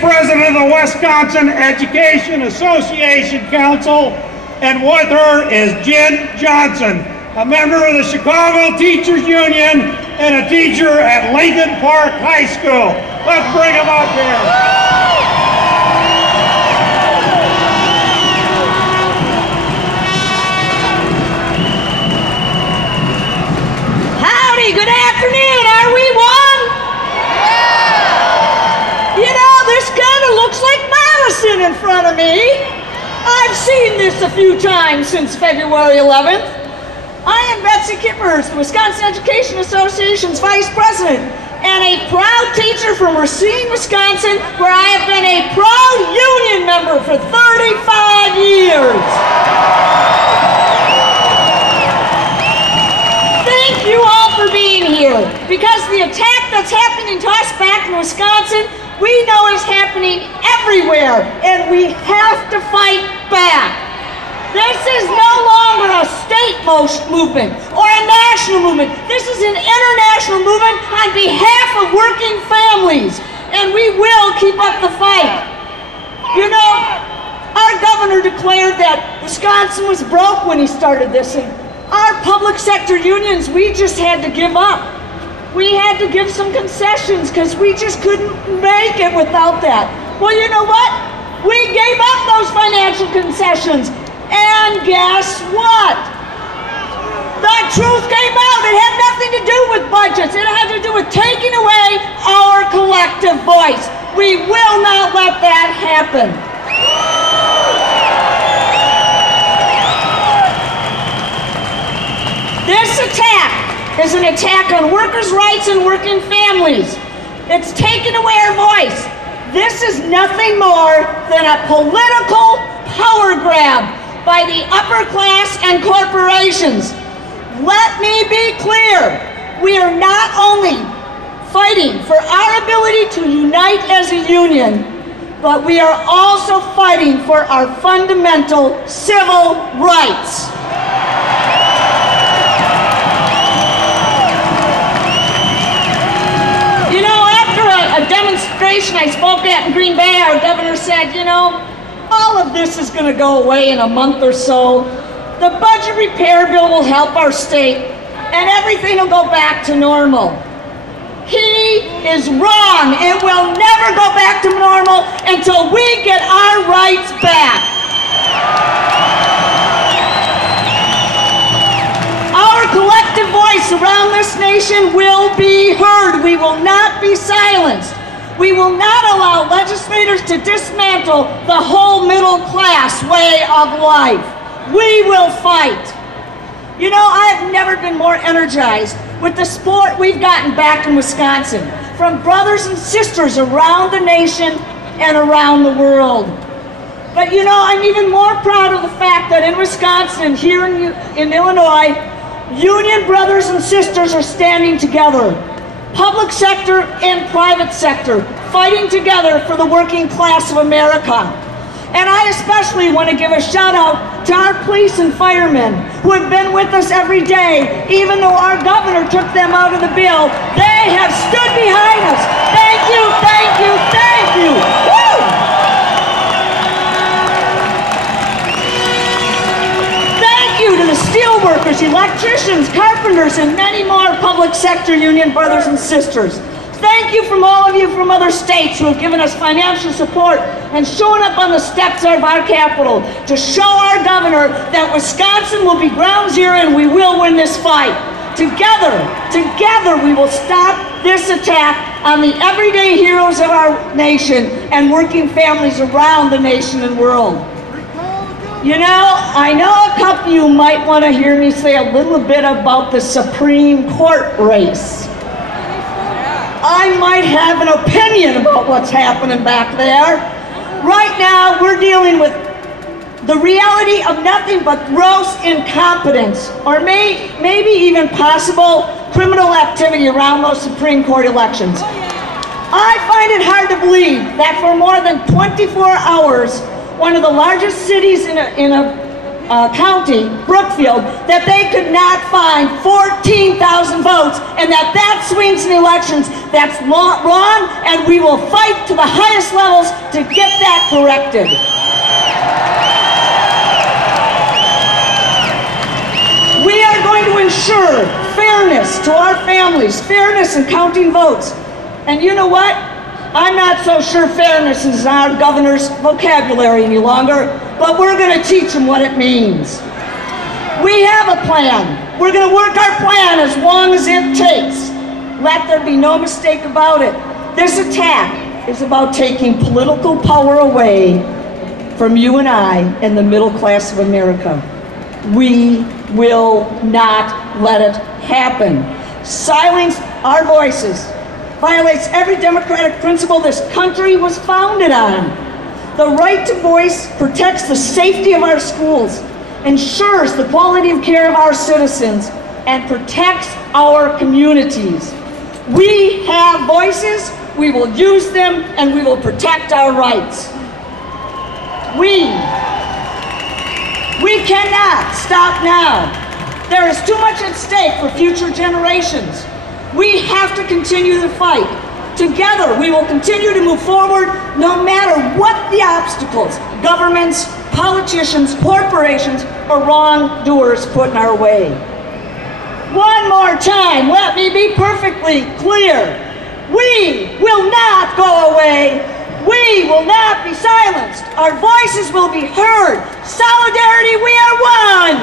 President of the Wisconsin Education Association Council, and with her is Jen Johnson, a member of the Chicago Teachers Union and a teacher at Lincoln Park High School. Let's bring them up here. Good afternoon, are we one? Yeah. You know, this kind of looks like Madison in front of me. I've seen this a few times since February 11th. I am Betsy Kippers, the Wisconsin Education Association's Vice President, and a proud teacher from Racine, Wisconsin, where I have been a proud union member for 35 years. Thank you all for being here, because the attack that's happening to us back in Wisconsin, we know is happening everywhere, and we have to fight back. This is no longer a state movement or a national movement. This is an international movement on behalf of working families, and we will keep up the fight. You know, our governor declared that Wisconsin was broke when he started this, and our public sector unions, we just had to give up. We had to give some concessions because we just couldn't make it without that. Well, you know what? We gave up those financial concessions. And guess what? The truth came out. It had nothing to do with budgets. It had to do with taking away our collective voice. We will not let that happen. This attack is an attack on workers' rights and working families. It's taken away our voice. This is nothing more than a political power grab by the upper class and corporations. Let me be clear. We are not only fighting for our ability to unite as a union, but we are also fighting for our fundamental civil rights. You know, after a demonstration I spoke at in Green Bay, our governor said, you know, all of this is going to go away in a month or so. The budget repair bill will help our state, and everything will go back to normal. He is wrong. It will never go back to normal until we get our rights back. Our collective voice around this nation will be heard. We will not be silenced. We will not allow legislators to dismantle the whole middle class way of life. We will fight. You know, I have never been more energized with the support we've gotten back in Wisconsin from brothers and sisters around the nation and around the world. But you know, I'm even more proud of the fact that in Wisconsin and here in Illinois, union brothers and sisters are standing together. Public sector and private sector, fighting together for the working class of America. And I especially want to give a shout out to our police and firemen who have been with us every day, even though our governor took them out of the bill. They have stood behind us. Thank you, thank you, thank you. Woo! Thank you to the steel workers, electricians, carpenters, and many more public sector union brothers and sisters. Thank you from all of you from other states who have given us financial support and shown up on the steps of our Capitol to show our governor that Wisconsin will be ground zero and we will win this fight. Together we will stop this attack on the everyday heroes of our nation and working families around the nation and world. You know, I know a couple of you might want to hear me say a little bit about the Supreme Court race. I might have an opinion about what's happening back there. Right now, we're dealing with the reality of nothing but gross incompetence, or maybe even possible criminal activity around those Supreme Court elections. I find it hard to believe that for more than 24 hours, one of the largest cities in county, Brookfield, that they could not find 14,000 votes, and that swings in elections. That's wrong, and we will fight to the highest levels to get that corrected. We are going to ensure fairness to our families, fairness in counting votes. And you know what? I'm not so sure fairness is our governor's vocabulary any longer, but we're going to teach them what it means. We have a plan. We're going to work our plan as long as it takes. Let there be no mistake about it. This attack is about taking political power away from you and I and the middle class of America. We will not let it happen. Silence our voices violates every democratic principle this country was founded on. The right to voice protects the safety of our schools, ensures the quality of care of our citizens, and protects our communities. We have voices, we will use them, and we will protect our rights. We cannot stop now. There is too much at stake for future generations. We have to continue the fight. Together, we will continue to move forward no matter what the obstacles governments, politicians, corporations, or wrongdoers put in our way. One more time, let me be perfectly clear. We will not go away. We will not be silenced. Our voices will be heard. Solidarity, we are one!